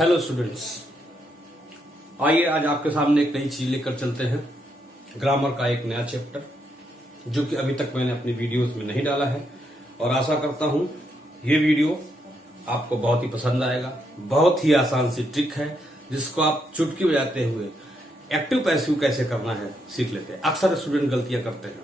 Hello students, आइए आज आपके सामने एक नई चीज लेकर चलते हैं। ग्रामर का एक नया चैप्टर जो कि अभी तक मैंने अपनी वीडियोस में नहीं डाला है और आशा करता हूं ये वीडियो आपको बहुत ही पसंद आएगा। बहुत ही आसान सी ट्रिक है जिसको आप चुटकी बजाते हुए एक्टिव पैसिव कैसे करना है सीख लेते हैं। अक्सर स्टूडेंट गलतियां करते हैं।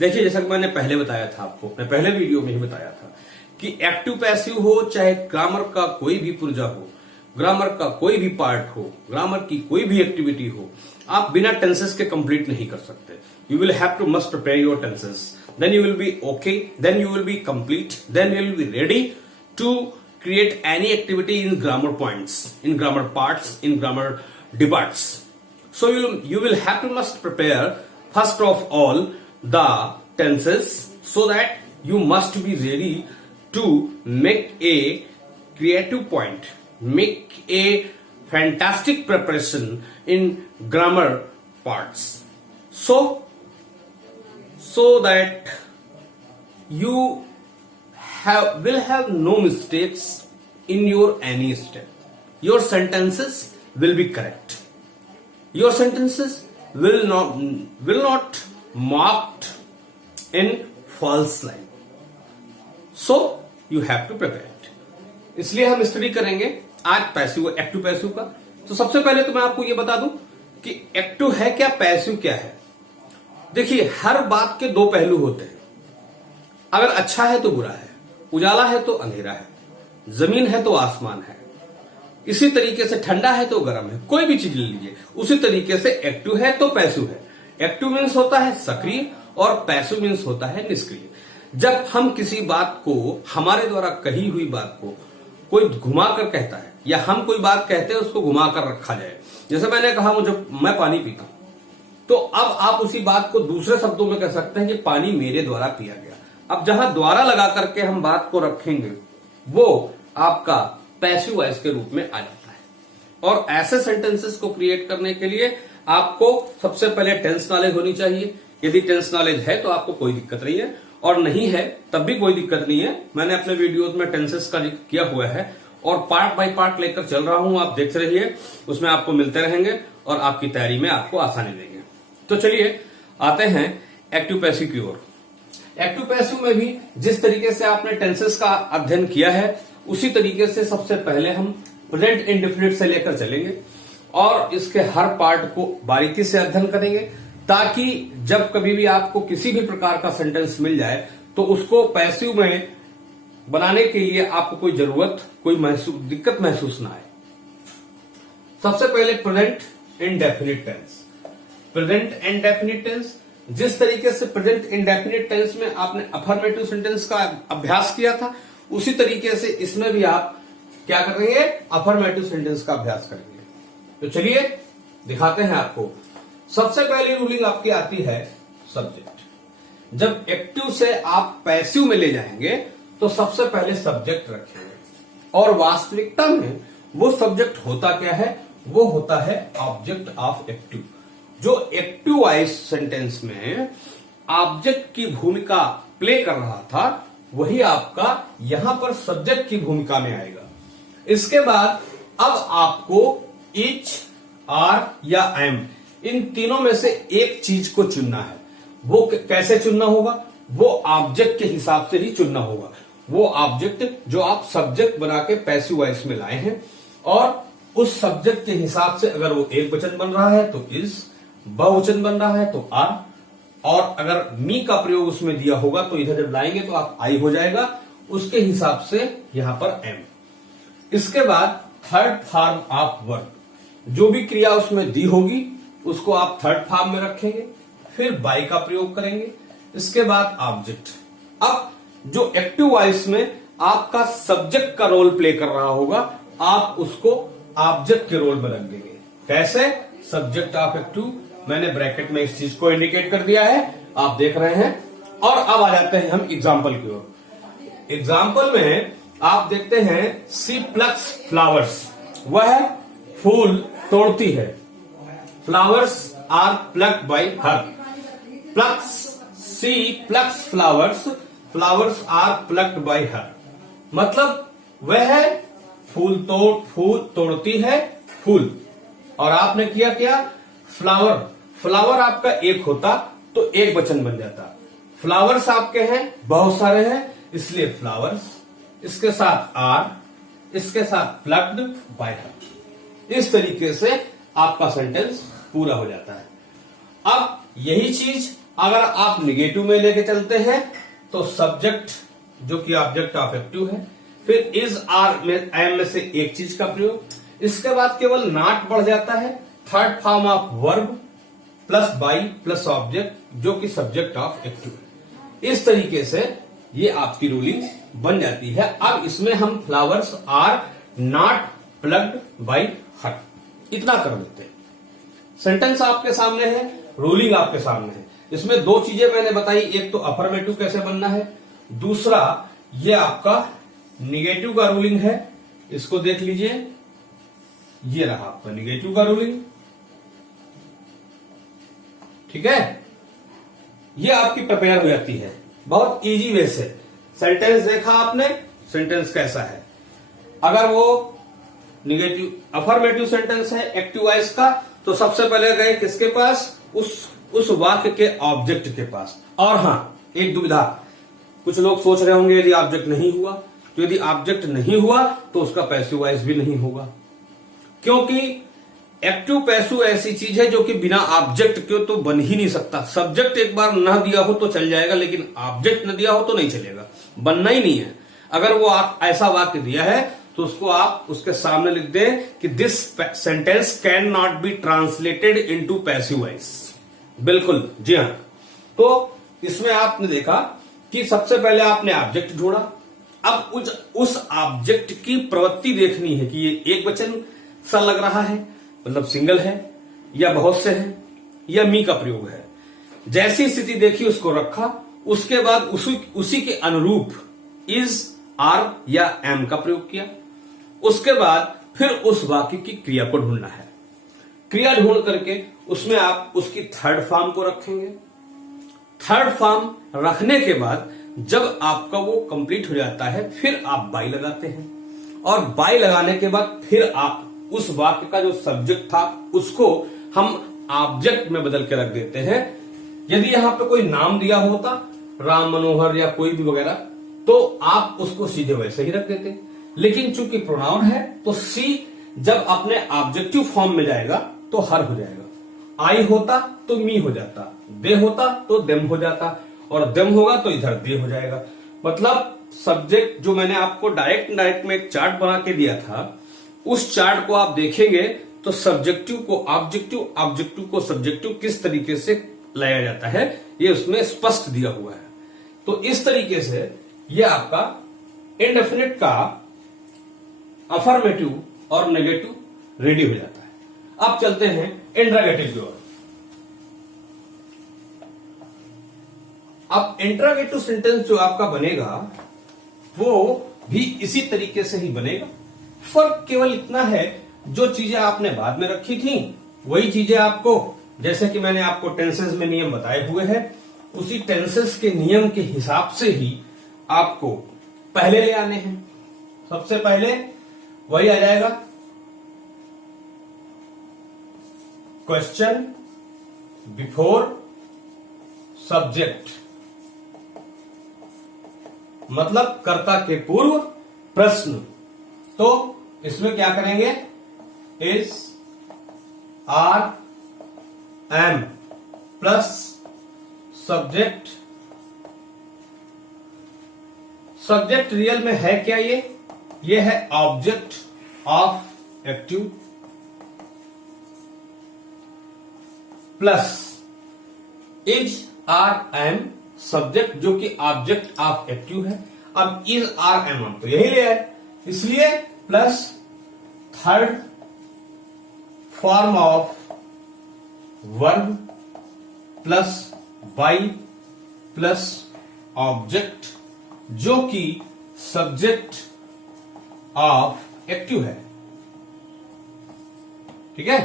देखिए, जैसा कि मैंने पहले बताया था आपको, मैं पहले वीडियो में ही बताया था कि एक्टिव पैसिव हो चाहे ग्रामर का कोई भी पुर्जा हो, ग्रामर का कोई भी पार्ट हो, ग्रामर की कोई भी एक्टिविटी हो, आप बिना टेंसेस के कंप्लीट नहीं कर सकते। You will have to must prepare your tenses, then you will be okay, then you will be complete, then you will be ready to create any activity in grammar points, in grammar parts, in grammar departs. So you will have to must prepare first of all the tenses so that you must be ready to make a creative point, make a fantastic preparation in grammar parts. So that you will have no mistakes in your any step. Your sentences will be correct. Your sentences will not marked in false line. So you have to prepare it. इसलिए हम study करेंगे आज passive active passive का। तो सबसे पहले तो मैं आपको ये बता दूं कि एक्टिव है क्या, पैसिव क्या है। देखिए, हर बात के दो पहलू होते हैं। अगर अच्छा है तो बुरा है, उजाला है तो अंधेरा है, जमीन है तो आसमान है, इसी तरीके से ठंडा है तो गर्म है, कोई भी चीज ले लीजिए। उसी तरीके से एक्टिव है तो पैसिव है। एक्टिव मीन्स होता है सक्रिय और पैसिव मीन्स होता है निष्क्रिय। जब हम किसी बात को, हमारे द्वारा कही हुई बात को कोई घुमाकर कहता है या हम कोई बात कहते हैं उसको घुमाकर रखा जाए, जैसे मैंने कहा मैं पानी पीता हूं, तो अब आप उसी बात को दूसरे शब्दों में कह सकते हैं कि पानी मेरे द्वारा पिया गया। अब जहां द्वारा लगा करके हम बात को रखेंगे वो आपका पैसिव वॉइस के रूप में आ जाता है। और ऐसे सेंटेंसेस को क्रिएट करने के लिए आपको सबसे पहले टेंस नॉलेज होनी चाहिए। यदि टेंस नॉलेज है तो आपको कोई दिक्कत नहीं है, और नहीं है तब भी कोई दिक्कत नहीं है। मैंने अपने वीडियोज में टेंसेस का जिक्र किया हुआ है और पार्ट बाय पार्ट लेकर चल रहा हूं, आप देखते रहिए, उसमें आपको मिलते रहेंगे और आपकी तैयारी में आपको आसानी देंगे। तो चलिए आते हैं एक्टिव पैसिव की ओर। एक्टिव पैसिव में भी जिस तरीके से आपने टेंसेस का अध्ययन किया है उसी तरीके से सबसे पहले हम प्रेजेंट इंडेफिनिट से लेकर चलेंगे और इसके हर पार्ट को बारीकी से अध्ययन करेंगे, ताकि जब कभी भी आपको किसी भी प्रकार का सेंटेंस मिल जाए तो उसको पैसिव में बनाने के लिए आपको कोई जरूरत, कोई दिक्कत महसूस ना आए। सबसे पहले present indefinite tense. Present indefinite tense, जिस तरीके से प्रेजेंट इंडेफिनिट टेंस में आपने अफर्मेटिव सेंटेंस का अभ्यास किया था उसी तरीके से इसमें भी आप क्या करेंगे, अफर्मेटिव सेंटेंस का अभ्यास करेंगे। तो चलिए दिखाते हैं आपको। सबसे पहली रूलिंग आपकी आती है सब्जेक्ट। जब एक्टिव से आप पैसिव में ले जाएंगे तो सबसे पहले सब्जेक्ट रखेंगे, और वास्तविकता में वो सब्जेक्ट होता क्या है, वो होता है ऑब्जेक्ट ऑफ एक्टिव। जो एक्टिव वॉइस सेंटेंस में ऑब्जेक्ट की भूमिका प्ले कर रहा था वही आपका यहां पर सब्जेक्ट की भूमिका में आएगा। इसके बाद अब आपको इच, आर या एम, इन तीनों में से एक चीज को चुनना है। वो कैसे चुनना होगा, वो ऑब्जेक्ट के हिसाब से ही चुनना होगा। वो ऑब्जेक्ट जो आप सब्जेक्ट बना के पैसिव वॉइस में लाए हैं, और उस सब्जेक्ट के हिसाब से अगर वो एक वचन बन रहा है तो इज, बहुवचन बन रहा है तो आर, और अगर मी का प्रयोग उसमें दिया होगा तो इधर जब लाएंगे तो आप आई हो जाएगा, उसके हिसाब से यहां पर एम। इसके बाद थर्ड फॉर्म ऑफ वर्ब, जो भी क्रिया उसमें दी होगी उसको आप थर्ड फॉर्म में रखेंगे, फिर बाई का प्रयोग करेंगे, इसके बाद ऑब्जेक्ट। अब जो एक्टिव वॉइस में आपका सब्जेक्ट का रोल प्ले कर रहा होगा आप उसको ऑब्जेक्ट के रोल में रख देंगे। कैसे, सब्जेक्ट ऑफ एक्टिव, मैंने ब्रैकेट में इस चीज को इंडिकेट कर दिया है, आप देख रहे हैं। और अब आ जाते हैं हम एग्जाम्पल की ओर। एग्जाम्पल में आप देखते हैं सी प्लक्स फ्लावर्स, वह फूल तोड़ती है। Flowers are plucked by her. Plucks, she plucks flowers, flowers are plucked by her. मतलब वह फूल तोड़ती है फूल। और आपने किया क्या, फ्लावर, फ्लावर आपका एक होता तो एक वचन बन जाता। फ्लावर्स आपके हैं बहुत सारे हैं, इसलिए फ्लावर्स, इसके साथ आर, इसके साथ प्लग्ड बाय हर। इस तरीके से आपका सेंटेंस पूरा हो जाता है। अब यही चीज अगर आप निगेटिव में लेके चलते हैं तो सब्जेक्ट जो कि ऑब्जेक्ट ऑफ एक्टिव है, फिर इज आर में एम में से एक चीज का प्रयोग, इसके बाद केवल नॉट बढ़ जाता है, third form of verb plus by plus object जो कि सब्जेक्ट ऑफ एक्टिव है। इस तरीके से ये आपकी रूलिंग बन जाती है। अब इसमें हम flowers are not plucked by her इतना कर देते हैं। सेंटेंस आपके सामने है, रूलिंग आपके सामने है। इसमें दो चीजें मैंने बताई, एक तो अफर्मेटिव कैसे बनना है, दूसरा ये आपका निगेटिव का रूलिंग है। इसको देख लीजिए, ये रहा आपका निगेटिव का रूलिंग, ठीक है। ये आपकी प्रिपेयर हो जाती है बहुत इजी वे से। सेंटेंस देखा आपने, सेंटेंस कैसा है, अगर वो निगेटिव अफर्मेटिव सेंटेंस है एक्टिव वॉइस का, तो सबसे पहले गए किसके पास, उस वाक्य के ऑब्जेक्ट के पास। और हां, एक दुविधा, कुछ लोग सोच रहे होंगे यदि ऑब्जेक्ट नहीं हुआ, तो यदि ऑब्जेक्ट नहीं हुआ तो उसका पैसिव वॉइस भी नहीं होगा, क्योंकि एक्टिव पैसिव ऐसी चीज है जो कि बिना ऑब्जेक्ट के तो बन ही नहीं सकता। सब्जेक्ट एक बार न दिया हो तो चल जाएगा, लेकिन ऑब्जेक्ट न दिया हो तो नहीं चलेगा, बनना ही नहीं है। अगर वो आप ऐसा वाक्य दिया है तो उसको आप उसके सामने लिख दें कि this sentence can not be translated into passive voice. बिल्कुल, जी हाँ। तो इसमें आपने देखा कि सबसे पहले आपने ऑब्जेक्ट ढूंढा, अब उस ऑब्जेक्ट की प्रवृत्ति देखनी है कि ये एक वचन सा लग रहा है, मतलब सिंगल है या बहुत से हैं या मी का प्रयोग है। जैसी स्थिति देखी उसको रखा, उसके बाद उसी के अनुरूप इज, आर या एम का प्रयोग किया। उसके बाद फिर उस वाक्य की क्रिया को ढूंढना है। क्रिया ढूंढ करके उसमें आप उसकी थर्ड फॉर्म को रखेंगे। थर्ड फॉर्म रखने के बाद जब आपका वो कंप्लीट हो जाता है, फिर आप बाई लगाते हैं, और बाई लगाने के बाद फिर आप उस वाक्य का जो सब्जेक्ट था उसको हम ऑब्जेक्ट में बदल के रख देते हैं। यदि यहां पे कोई नाम दिया होता, राम मनोहर या कोई भी वगैरह, तो आप उसको सीधे वैसे ही रख देते। लेकिन चूंकि प्रोनाउन है तो सी जब अपने ऑब्जेक्टिव फॉर्म में जाएगा तो हर हो जाएगा। आई होता तो मी हो जाता, दे होता तो देम हो जाता, और देम होगा तो इधर दे हो जाएगा। मतलब सब्जेक्ट जो मैंने आपको डायरेक्ट में एक चार्ट बना के दिया था, उस चार्ट को आप देखेंगे तो सब्जेक्टिव को ऑब्जेक्टिव, ऑब्जेक्टिव को सब्जेक्टिव किस तरीके से लाया जाता है ये उसमें स्पष्ट दिया हुआ है। तो इस तरीके से ये आपका इंडेफिनिट का अफर्मेटिव और नेगेटिव रेडी हो जाता है। अब चलते हैं इंट्रोगेटिव की ओर। अब इंट्रोगेटिव सेंटेंस जो आपका बनेगा वो भी इसी तरीके से ही बनेगा। फर्क केवल इतना है, जो चीजें आपने बाद में रखी थी वही चीजें आपको, जैसे कि मैंने आपको टेंसेस में नियम बताए हुए हैं, उसी टेंसेस के नियम के हिसाब से ही आपको पहले ले आने हैं। सबसे पहले वही आ जाएगा, क्वेश्चन बिफोर सब्जेक्ट, मतलब कर्ता के पूर्व प्रश्न। तो इसमें क्या करेंगे, is, are, am plus subject. Subject real में है क्या, ये है object of active plus is, are, am subject जो कि ऑब्जेक्ट ऑफ एक्टिव है। अब इज, आर, एम हम तो यही ले आए, इसलिए plus third form of verb plus by plus object जो कि सब्जेक्ट ऑफ एक्टिव है। ठीक है,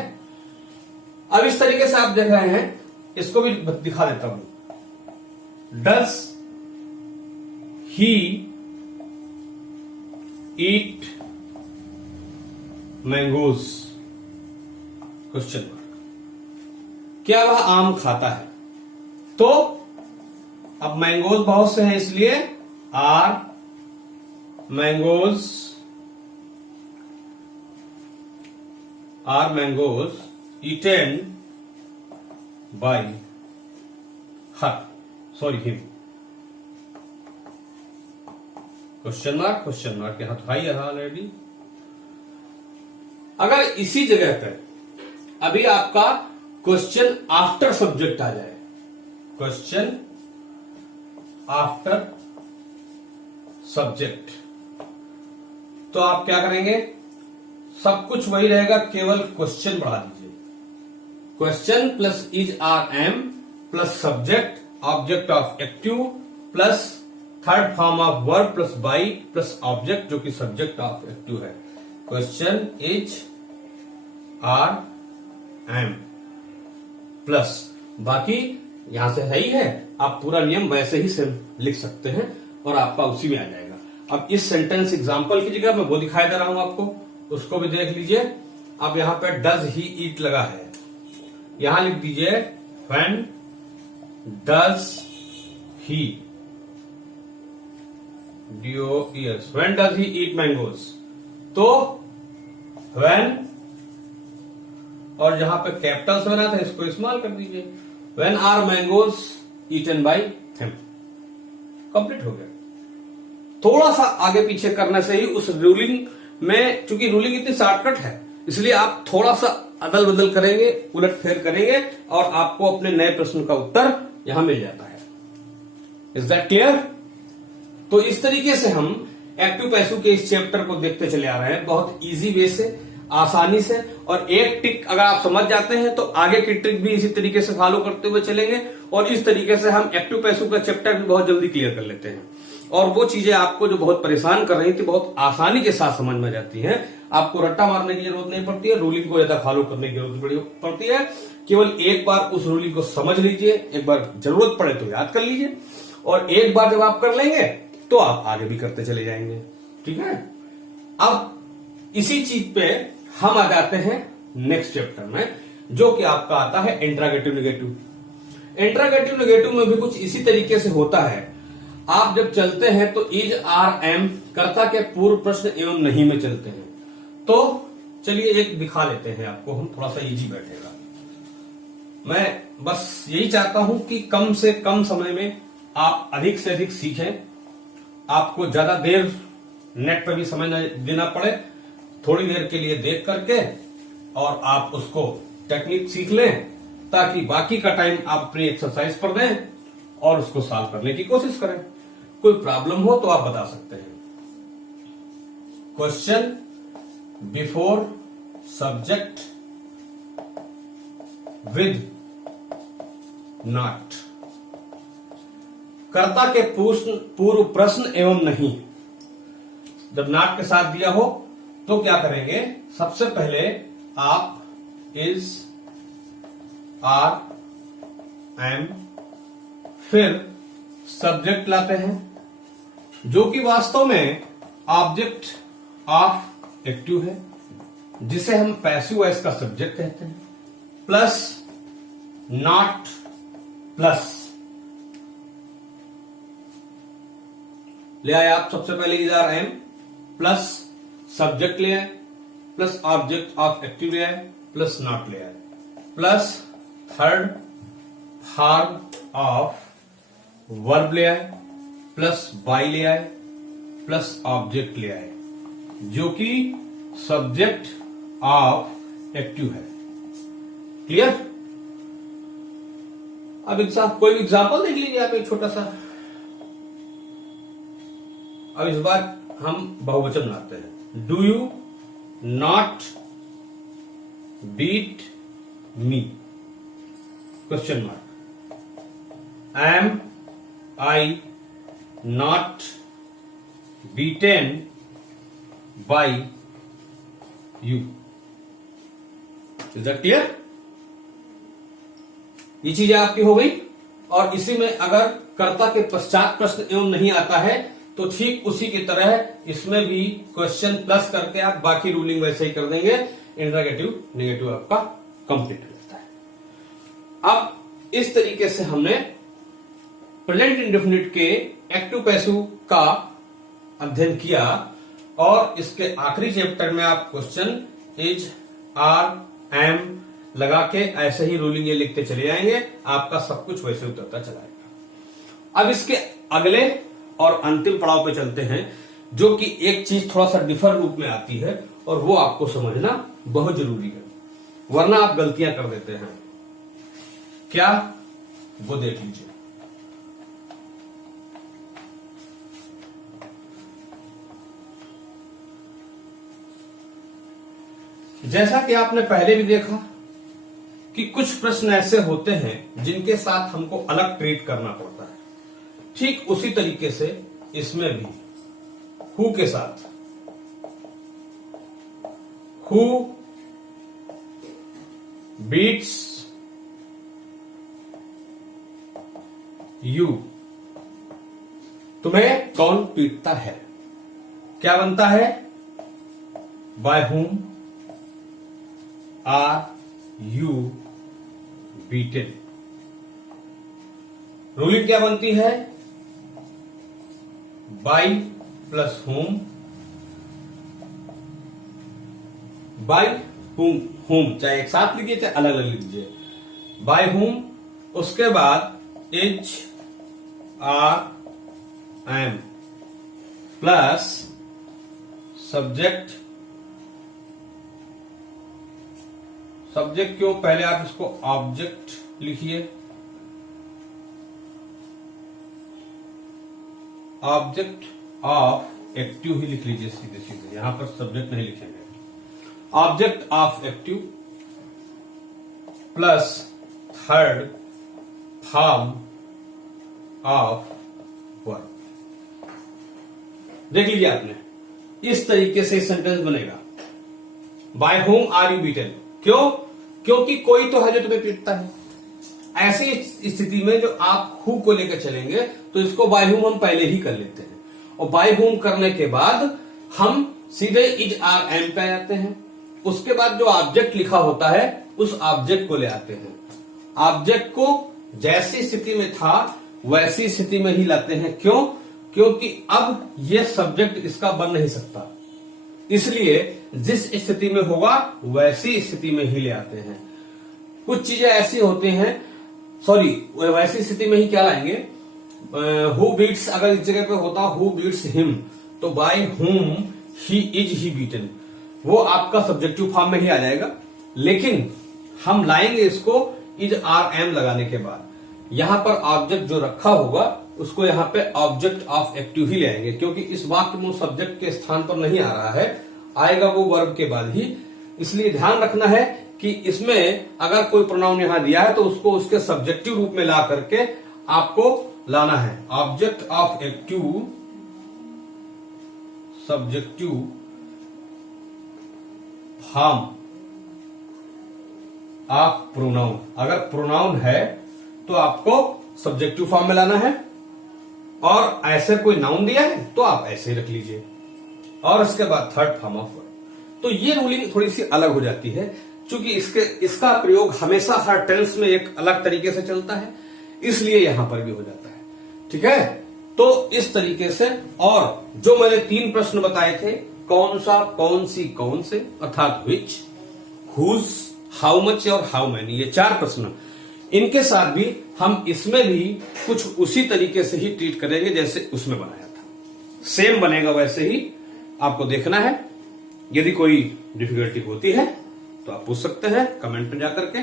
अब इस तरीके से आप देख रहे हैं, इसको भी दिखा देता हूं। Does he eat mangoes question mark, क्या वह आम खाता है? तो अब मैंगोज बहुत से हैं इसलिए are mangoes eaten by him. Question mark यहां तो है ऑलरेडी। अगर इसी जगह पर अभी आपका क्वेश्चन आफ्टर सब्जेक्ट आ जाए, क्वेश्चन आफ्टर सब्जेक्ट, तो आप क्या करेंगे? सब कुछ वही रहेगा, केवल क्वेश्चन बढ़ा दीजिए। Question plus is are am plus subject object of active plus third form of verb plus by plus object जो कि सब्जेक्ट ऑफ एक्टिव है। Question is are am plus बाकी यहां से है ही है, आप पूरा नियम वैसे ही से लिख सकते हैं और आपका उसी में आ जाएगा। अब इस सेंटेंस एग्जांपल की जगह मैं वो दिखाई दे रहा हूं आपको, उसको भी देख लीजिए। अब यहां पे डज ही ईट लगा है, यहां लिख दीजिए when does he when does he eat mangoes, तो व्हेन और जहां पे कैपिटल्स बना था इसको इस्तेमाल कर दीजिए, when are mangoes eaten by him. Complete हो गया। थोड़ा सा आगे पीछे करने से ही उस रूलिंग में, चूंकि रूलिंग इतनी शॉर्टकट है इसलिए आप थोड़ा सा अदल बदल करेंगे, उलट फेर करेंगे और आपको अपने नए प्रश्न का उत्तर यहां मिल जाता है। Is that clear? तो इस तरीके से हम एक्टिव पैसिव के इस चैप्टर को देखते चले आ रहे हैं, बहुत इजी वे से, आसानी से। और एक ट्रिक अगर आप समझ जाते हैं तो आगे की ट्रिक भी इसी तरीके से फॉलो करते हुए चलेंगे और इस तरीके से हम एक्टिव पैसिव का चैप्टर भी बहुत जल्दी क्लियर कर लेते हैं। और वो चीजें आपको जो बहुत परेशान कर रही थी बहुत आसानी के साथ समझ में जाती हैं। आपको रट्टा मारने की जरूरत नहीं पड़ती है, रूलिंग को ज्यादा फॉलो करने की जरूरत पड़ती है। केवल एक बार उस रूलिंग को समझ लीजिए, एक बार जरूरत पड़े तो याद कर लीजिए, और एक बार जब आप कर लेंगे तो आप आगे भी करते चले जाएंगे। ठीक है? अब इसी चीज पे हम आ जाते हैं नेक्स्ट चैप्टर में, जो कि आपका आता है इंट्रागेटिव नेगेटिव। इंट्रागेटिव नेगेटिव में भी कुछ इसी तरीके से होता है। आप जब चलते हैं तो इज आर एम कर्ता के पूर्व प्रश्न एवं नहीं में चलते हैं। तो चलिए एक दिखा लेते हैं आपको, हम थोड़ा सा इजी बैठेगा। मैं बस यही चाहता हूं कि कम से कम समय में आप अधिक से अधिक सीखें, आपको ज्यादा देर नेट पर भी समय न देना पड़े, थोड़ी देर के लिए देख करके और आप उसको टेक्निक सीख लें, ताकि बाकी का टाइम आप अपनी एक्सरसाइज पर दें और उसको सॉल्व करने की कोशिश करें। कोई प्रॉब्लम हो तो आप बता सकते हैं। Question before subject with not, कर्ता के पूर्व प्रश्न एवं नहीं जब नॉट के साथ दिया हो तो क्या करेंगे? सबसे पहले आप इज आर एम फिर सब्जेक्ट लाते हैं जो कि वास्तव में ऑब्जेक्ट ऑफ एक्टिव है, जिसे हम पैसिव वॉइस का सब्जेक्ट कहते हैं, प्लस नॉट प्लस ले आए आप सबसे पहले is are am plus subject ले आए प्लस ऑब्जेक्ट ऑफ एक्टिव ले आए प्लस नॉट ले आए plus third form of verb ले आए प्लस बाई ले आए प्लस ऑब्जेक्ट ले आए जो कि सब्जेक्ट ऑफ एक्टिव है। क्लियर? अब कोई एग्जाम्पल देख लीजिए आप एक छोटा सा। अब इस बार हम बहुवचन लाते हैं। Do you not beat me? Question mark. Am I not beaten by you? Is that clear? ये चीजें आपकी हो गई। और इसी में अगर कर्ता के पश्चात प्रश्न एवं नहीं आता है तो ठीक उसी की तरह इसमें भी क्वेश्चन प्लस करके आप बाकी रूलिंग वैसे ही कर देंगे, इंटरोगेटिव नेगेटिव आपका कंप्लीट हो जाता है। अब इस तरीके से हमने प्रेजेंट इंडेफिनिट के एक्टिव पैसिव का अध्ययन किया और इसके आखिरी चैप्टर में आप क्वेश्चन इज, आर, एम लगा के ऐसे ही रूलिंग ये लिखते चले जाएंगे, आपका सब कुछ वैसे उतरता चला जाएगा। अब इसके अगले और अंतिम पड़ाव पे चलते हैं, जो कि एक चीज थोड़ा सा डिफर रूप में आती है और वो आपको समझना बहुत जरूरी है, वरना आप गलतियां कर देते हैं। क्या, वो देख लीजिए। जैसा कि आपने पहले भी देखा कि कुछ प्रश्न ऐसे होते हैं जिनके साथ हमको अलग ट्रीट करना पड़ता है, ठीक उसी तरीके से इसमें भी हु के साथ, हु बीट्स यू, तुम्हें कौन पीटता है, क्या बनता है, by whom are you beaten. Ruling क्या बनती है, by plus whom, by whom, whom चाहे एक साथ लिखिए चाहे अलग अलग लिखिए, बाय हुम, उसके बाद is, are, am plus subject, subject क्यों, पहले आप इसको ऑब्जेक्ट लिखिए, ऑब्जेक्ट ऑफ एक्टिव ही लिख लीजिए सीधे सीधे, यहां पर सब्जेक्ट नहीं लिखेंगे, object of active plus third form of verb. देख लीजिए आपने, इस तरीके से सेंटेंस बनेगा, by whom are you beaten. क्यों, क्योंकि कोई तो है जो तुम्हें पीटता है। ऐसी स्थिति में जो आप हु को लेकर चलेंगे तो इसको बाय हुम हम पहले ही कर लेते हैं, और बाय हुम करने के बाद हम सीधे इज, आर, एम पे आ जाते हैं। उसके बाद जो ऑब्जेक्ट लिखा होता है उस ऑब्जेक्ट को ले आते हैं, ऑब्जेक्ट को जैसी स्थिति में था वैसी स्थिति में ही लाते हैं। क्यों, क्योंकि अब ये सब्जेक्ट इसका बन नहीं सकता, इसलिए जिस स्थिति में होगा वैसी स्थिति में ही ले आते हैं। कुछ चीजें ऐसी होती हैं, सॉरी वैसी स्थिति में ही क्या लाएंगे, हु बीट्स अगर इस जगह पे होता हु बीट्स हिम, तो by whom he is he beaten, वो आपका सब्जेक्टिव फॉर्म में ही आ जाएगा। लेकिन हम लाएंगे इसको इज, आर, एम लगाने के बाद, यहां पर ऑब्जेक्ट जो रखा होगा उसको यहां पे ऑब्जेक्ट ऑफ एक्टिव ही ले आएंगे, क्योंकि इस वाक्य में सब्जेक्ट के स्थान पर नहीं आ रहा है, आएगा वो वर्ब के बाद ही। इसलिए ध्यान रखना है कि इसमें अगर कोई प्रोनाउन यहां दिया है तो उसको उसके सब्जेक्टिव रूप में ला करके आपको लाना है, object of active subjective form of pronoun. अगर प्रोनाउन है तो आपको सब्जेक्टिव फॉर्म में लाना है, और ऐसे कोई नाउन दिया है तो आप ऐसे ही रख लीजिए, और इसके बाद थर्ड फॉर्म ऑफ वर्ब। तो ये रूलिंग थोड़ी सी अलग हो जाती है, क्योंकि इसका प्रयोग हमेशा हर टेंस में एक अलग तरीके से चलता है, इसलिए यहां पर भी हो जाता है। ठीक है, तो इस तरीके से, और जो मैंने 3 प्रश्न बताए थे, कौन सा, कौन सी, कौन से, अर्थात विच, हुज, हाउ मच और हाउ मैनी, ये 4 प्रश्न, इनके साथ भी हम इसमें भी कुछ उसी तरीके से ही ट्रीट करेंगे जैसे उसमें बनाया था, सेम बनेगा वैसे ही आपको देखना है। यदि कोई डिफिकल्टी होती है तो आप पूछ सकते हैं कमेंट में जाकर के,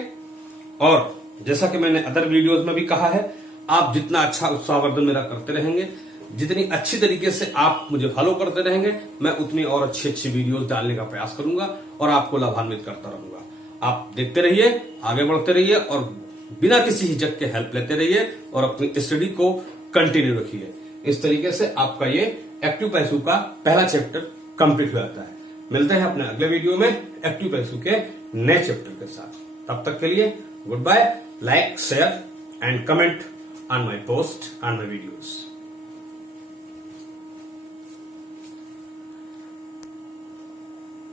और जैसा कि मैंने अदर वीडियोस में भी कहा है, आप जितना अच्छा उत्साहवर्धन मेरा करते रहेंगे, जितनी अच्छी तरीके से आप मुझे फॉलो करते रहेंगे, मैं उतनी और अच्छी अच्छी वीडियोस डालने का प्रयास करूंगा और आपको लाभान्वित करता रहूंगा। आप देखते रहिए, आगे बढ़ते रहिए, और बिना किसी हिचक के हेल्प लेते रहिए, और अपनी स्टडी को कंटिन्यू रखिए। इस तरीके से आपका ये एक्टिव पैसिव का पहला चैप्टर कंप्लीट हो जाता है। मिलते हैं अपने अगले वीडियो में एक्टिव पैसिव के नए चैप्टर के साथ। तब तक के लिए goodbye, like, share and comment on my post, on my videos.